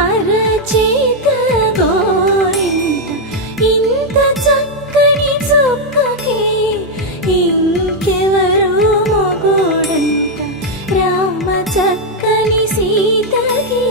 అరచేత గోరింట ఇంత చక్కని చుక్కకి ఇంకెవరు మొగుడంట రామ చక్కని సీతకి